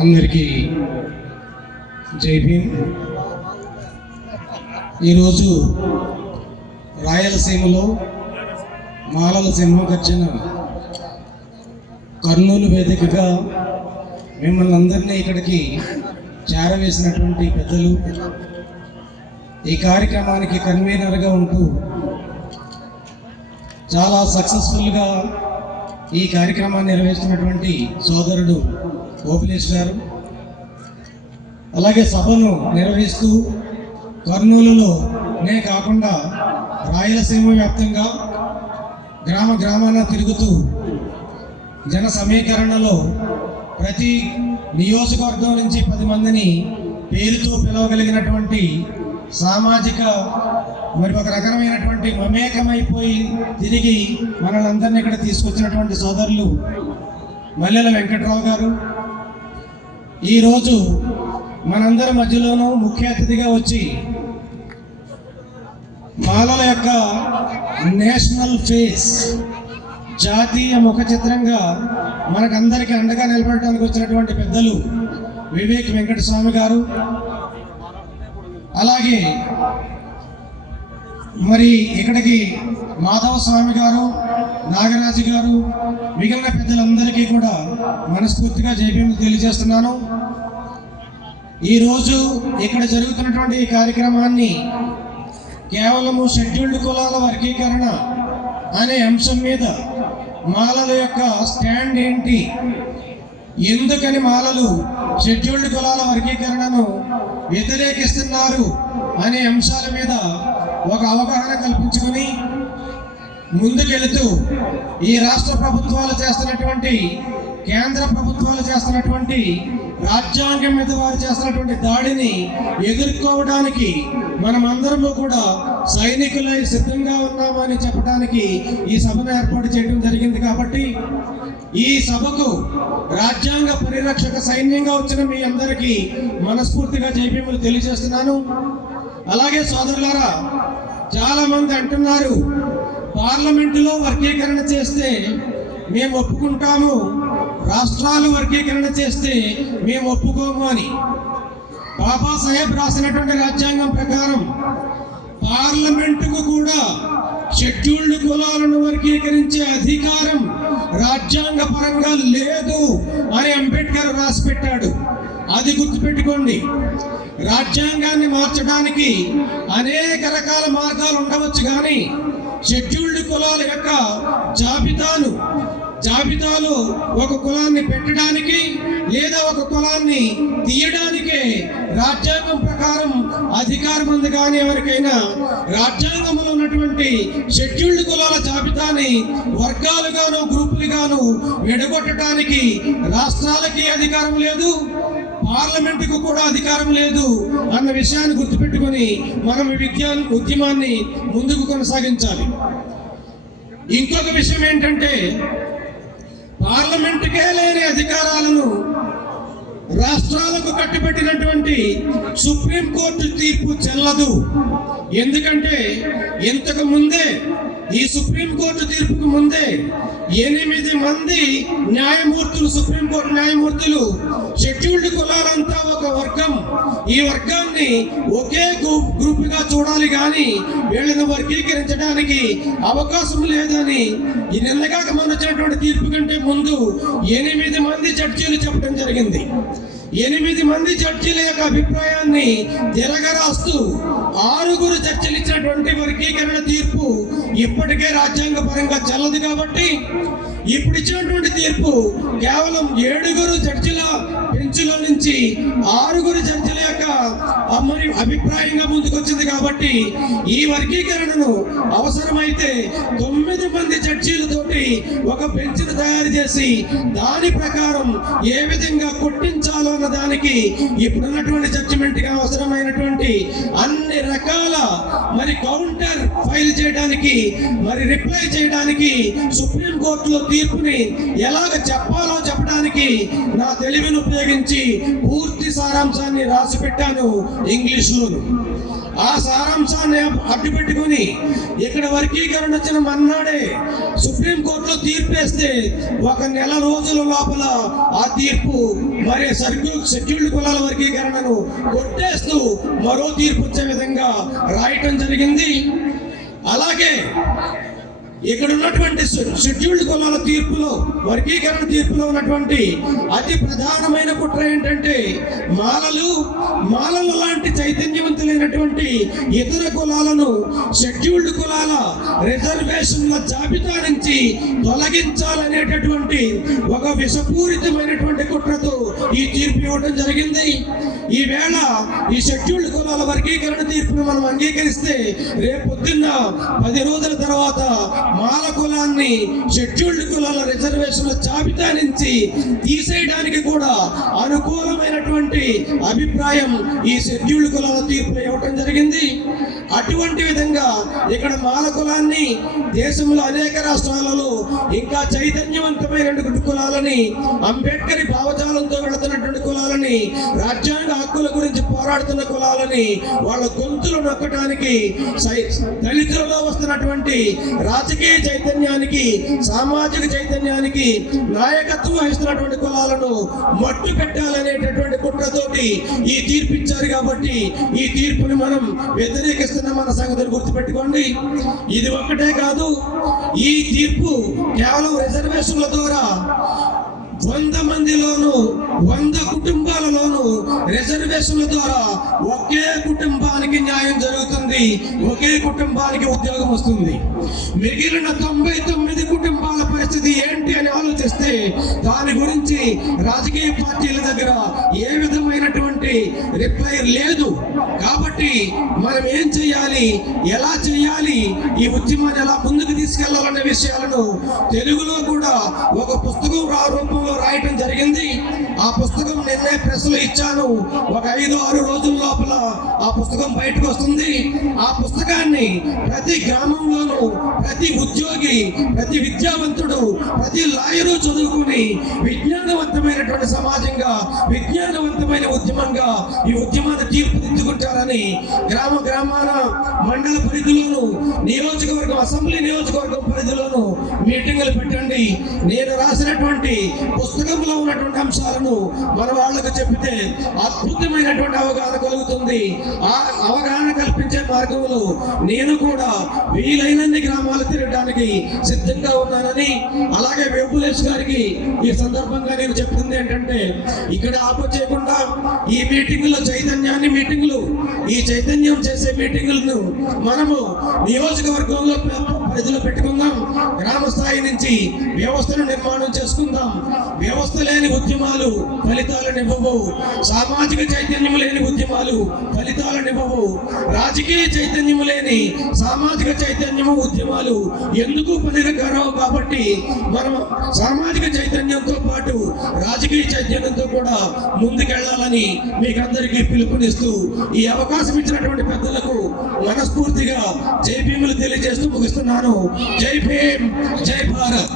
అందరికీ జై భీమ్. ఈరోజు రాయలసీమలో మాలల సింహం గర్జన కర్నూలు వేదికగా మిమ్మల్ని అందరినీ ఇక్కడికి చేరవేసినటువంటి పెద్దలు, ఈ కార్యక్రమానికి కన్వీనర్గా ఉంటూ చాలా సక్సెస్ఫుల్గా ఈ కార్యక్రమాన్ని నిర్వహిస్తున్నటువంటి సోదరుడు గోపిలేష్ గారు, అలాగే సభను నిర్వహిస్తూ కర్నూలులోనే కాకుండా రాయలసీమ వ్యాప్తంగా గ్రామ గ్రామాన తిరుగుతూ జన సమీకరణలో ప్రతి నియోజకవర్గం నుంచి 10 మందిని పేరుతో పిలవగలిగినటువంటి సామాజిక మరి ఒక రకమైనటువంటి మమేకమైపోయి తిరిగి మనల్ని ఇక్కడ తీసుకొచ్చినటువంటి సోదరులు మల్లెల వెంకట్రావు గారు ఈరోజు మనందరి మధ్యలోనూ ముఖ్య అతిథిగా వచ్చి మాలల యొక్క నేషనల్ ఫేస్, జాతీయ ముఖ చిత్రంగా మనకందరికీ అండగా నిలబడటానికి వచ్చినటువంటి పెద్దలు వివేక్ వెంకటస్వామి గారు, అలాగే మరి ఇక్కడికి మాధవ స్వామి గారు, నాగరాజు గారు, మిగిలిన పెద్దలందరికీ కూడా మనస్ఫూర్తిగా జైభీములు తెలియజేస్తున్నాను. ఈరోజు ఇక్కడ జరుగుతున్నటువంటి ఈ కార్యక్రమాన్ని కేవలము షెడ్యూల్డ్ కులాల వర్గీకరణ అనే అంశం మీద మాలల యొక్క స్టాండ్ ఏంటి, ఎందుకని మాలలు షెడ్యూల్డ్ కులాల వర్గీకరణను వ్యతిరేకిస్తున్నారు అనే అంశాల మీద ఒక అవగాహన కల్పించుకొని ముందుకెళుతూ ఈ రాష్ట్ర ప్రభుత్వాలు చేస్తున్నటువంటి, కేంద్ర ప్రభుత్వాలు చేస్తున్నటువంటి రాజ్యాంగం మీద వారు చేస్తున్నటువంటి దాడిని ఎదుర్కోవడానికి మనమందరము కూడా సైనికులై సిద్ధంగా ఉన్నామని చెప్పడానికి ఈ సభను ఏర్పాటు చేయడం జరిగింది. కాబట్టి ఈ సభకు రాజ్యాంగ పరిరక్షక సైన్యంగా వచ్చిన మీ అందరికీ మనస్ఫూర్తిగా జైభీములు తెలియజేస్తున్నాను. అలాగే సోదరులారా, చాలా మంది అంటున్నారు పార్లమెంటులో వర్గీకరణ చేస్తే మేము ఒప్పుకుంటాము, రాష్ట్రాలు వర్గీకరణ చేస్తే మేము ఒప్పుకోము అని. బాబాసాహెబ్ రాసినటువంటి రాజ్యాంగం ప్రకారం పార్లమెంటుకు కూడా షెడ్యూల్డ్ కులాలను వర్గీకరించే అధికారం రాజ్యాంగ పరంగా లేదు అని అంబేద్కర్ రాసి పెట్టాడు. అది గుర్తుపెట్టుకోండి. రాజ్యాంగాన్ని మార్చడానికి అనేక రకాల మార్గాలు ఉండవచ్చు, కానీ షెడ్యూల్డ్ కులాల యొక్క జాబితాలో ఒక కులాన్ని పెట్టడానికి లేదా ఒక కులాన్ని తీయడానికే రాజ్యాంగం ప్రకారం అధికారం ఉంది. కానీ ఎవరికైనా రాజ్యాంగంలో ఉన్నటువంటి షెడ్యూల్డ్ కులాల జాబితాని వర్గాలుగాను గ్రూపులుగాను విడగొట్టడానికి రాష్ట్రాలకి అధికారం లేదు, పార్లమెంటుకు కూడా అధికారం లేదు అన్న విషయాన్ని గుర్తుపెట్టుకొని మనం ఉద్యమాన్ని ముందుకు కొనసాగించాలి. ఇంకొక విషయం ఏంటంటే, పార్లమెంటుకే లేని అధికారాలను రాష్ట్రాలకు కట్టిపెట్టినటువంటి సుప్రీంకోర్టు తీర్పు చెల్లదు. ఎందుకంటే ఇంతకు ముందే, ఈ సుప్రీంకోర్టు తీర్పుకు ముందే 8 మంది న్యాయమూర్తులు, సుప్రీంకోర్టు న్యాయమూర్తులు షెడ్యూల్డ్ కులాలంతా ఒక వర్గం, ఈ వర్గాన్ని ఒకే గ్రూప్గా చూడాలి కానీ వీళ్ళని వర్గీకరించడానికి అవకాశం లేదని ఈ నిన్నగాక మొన్న వచ్చినటువంటి తీర్పు కంటే ముందు 8 మంది జడ్జీలు చెప్పడం జరిగింది. 8 మంది జడ్జీల యొక్క అభిప్రాయాన్ని తిరగరాస్తూ 6 జడ్జీలు ఇచ్చినటువంటి వర్గీకరణ తీర్పు ఇప్పటికే రాజ్యాంగ పరంగా చెల్లదు. కాబట్టి ఇప్పుడు ఇచ్చినటువంటి తీర్పు కేవలం 7 జడ్జీల బెంచ్లో నుంచి 6 జడ్జీల యొక్క అభిప్రాయంగా ముందుకొచ్చింది. కాబట్టి ఈ వర్గీకరణను అవసరమైతే 9 మంది జడ్జీలతోటి ఒక బెంచ్ను తయారు చేసి దాని ప్రకారం ఏ విధంగా కొట్టించాలో అన్న దానికి ఇప్పుడున్నటువంటి జడ్జిమెంట్గా అవసరమైనటువంటి అన్ని రకాల మరి కౌంటర్ ఫైల్ చేయడానికి, మరి రిప్లై చేయడానికి, సుప్రీంకోర్టులో తీర్పుని ఎలాగ చెప్పాలో చెప్పడానికి నా తెలివిని ఉపయోగించి పూర్తి సారాంశాన్ని రాసి పెట్టాను ఇంగ్లీష్లోను. ఆ సారాంశాన్ని అడ్డుపెట్టుకుని ఇక్కడ వర్గీకరణ వచ్చిన మన్నాడే సుప్రీంకోర్టులో తీర్పు వేస్తే 1 నెల రోజుల లోపల ఆ తీర్పు మరి షెడ్యూల్డ్ కులాల వర్గీకరణను కొట్టేస్తూ మరో తీర్పు వచ్చే విధంగా రాయటం జరిగింది. అలాగే ఇక్కడ ఉన్నటువంటి షెడ్యూల్డ్ కులాల తీర్పులో, వర్గీకరణ తీర్పులో ఉన్నటువంటి అతి ప్రధానమైన కుట్ర ఏంటంటే మాలలు లాంటి చైతన్యవంతులైనటువంటి ఇతర కులాలను షెడ్యూల్డ్ కులాల రిజర్వేషన్ల జాబితా నుంచి తొలగించాలనేటటువంటి ఒక విషపూరితమైనటువంటి కుట్రతో ఈ తీర్పు ఇవ్వడం జరిగింది. ఈవేళ ఈ షెడ్యూల్డ్ కులాల వర్గీకరణ తీర్పును మనం అంగీకరిస్తే రేపొద్దున్న 10 రోజుల తర్వాత మాల కులాన్ని షెడ్యూల్డ్ కులాల రిజర్వేషన్ల జాబితా నుంచి తీసేయడానికి కూడా అనుకూలమైనటువంటి అభిప్రాయం ఈ షెడ్యూల్డ్ కులాల తీర్పులో ఇవ్వటం జరిగింది. అటువంటి విధంగా ఇక్కడ మాల కులాన్ని దేశంలో అనేక రాష్ట్రాలలో ఇంకా చైతన్యవంతమైనటువంటి కులాలని, అంబేద్కర్ భావజాలంతో వెళుతున్నటువంటి కులాలని, రాజ్యాంగ హక్కుల గురించి పోరాడుతున్న కులాలని వాళ్ళ గొంతులు నొక్కడానికి, దళితులలో వస్తున్నటువంటి రాజకీయ చైతన్యానికి, సామాజిక చైతన్యానికి నాయకత్వం వహిస్తున్నటువంటి కులాలను మట్టు పెట్టాలనేటటువంటి కుట్రతోటి ఈ తీర్పు ఇచ్చారు. కాబట్టి ఈ తీర్పుని మనం వ్యతిరేకిస్తున్న సంగతిని గుర్తుపెట్టుకోండి. ఇది ఒక్కటే కాదు, ఈ తీర్పు కేవలం రిజర్వేషన్ల ద్వారా 100 మందిలోను 100 కుటుంబాలలోను రిజర్వేషన్ల ద్వారా ఒకే కుటుంబానికి న్యాయం జరుగుతుంది, ఒకే కుటుంబానికి ఉద్యోగం వస్తుంది. మిగిలిన 99 కుటుంబాల పరిస్థితి ఏంటి అని ఆలోచిస్తే దాని గురించి రాజకీయ పార్టీల దగ్గర ఏ విధమైనటువంటి రిప్లై లేదు. కాబట్టి మనం ఏం చేయాలి, ఎలా చేయాలి, ఈ ఉద్యమాన్ని ఎలా ముందుకు తీసుకెళ్లాలనే విషయాలను తెలుగులో కూడా ఒక పుస్తకం రూపంలో రాయటం జరిగింది. ఆ పుస్తకం నిన్నే ప్రెస్లో ఇచ్చాను. ఒక 5-6 రోజుల లోపల ఆ పుస్తకం బయటకు వస్తుంది. ఆ పుస్తకాన్ని ప్రతి గ్రామంలోనూ ప్రతి ఉద్యోగి, ప్రతి విద్యావంతుడు, ప్రతి లాయరు చదువుకుని విజ్ఞానవంతమైనటువంటి సమాజంగా, విజ్ఞానవంతమైన ఉద్యమంగా ఈ ఉద్యమాన్ని తీర్పుదిద్దుకుంటారని గ్రామాల మండల పరిధిలోను, నియోజకవర్గం, అసెంబ్లీ నియోజకవర్గం పరిధిలోను మీటింగులు పెట్టండి. నేను రాసినటువంటి పుస్తకంలో ఉన్నటువంటి అంశాలను మన వాళ్ళకు చెప్పితే అద్భుతమైనటువంటి అవగాహన కలుగుతుంది. ఆ అవగాహన కల్పించే మార్గంలో నేను కూడా వీలైనన్ని గ్రామాలు తిరగడానికి సిద్ధంగా ఉన్నానని, అలాగే వేపులేష్ గారికి ఈ సందర్భంగా నేను చెప్తుంది ఏంటంటే, ఇక్కడ ఆపచేయకుండా ఈ మీటింగులో ఈ చైతన్యం చేసే మీటింగులను మనము నియోజకవర్గంలో పరిధిలో పెట్టుకుందాం. గ్రామ స్థాయి నుంచి వ్యవస్థను నిర్మాణం చేసుకుందాం. వ్యవస్థ లేని ఉద్యమాలు ఫలితాలనివ్వవు, సామాజిక చైతన్యం లేని ఉద్యమాలు ఫలితాలనివ్వవు, రాజకీయ చైతన్యం లేని సామాజిక చైతన్యము ఉద్యమాలు ఎందుకు పనికిరావు. కాబట్టి మనం సామాజిక చైతన్యంతో పాటు రాజకీయ చైతన్యంతో కూడా ముందుకెళ్లాలని మీకు అందరికీ పిలుపునిస్తూ ఈ అవకాశం ఇచ్చినటువంటి పెద్దలకు మనస్ఫూర్తిగా జై భీములు తెలియజేస్తూ ముగిస్తున్నాను. జై భీమ్, జై భారత్.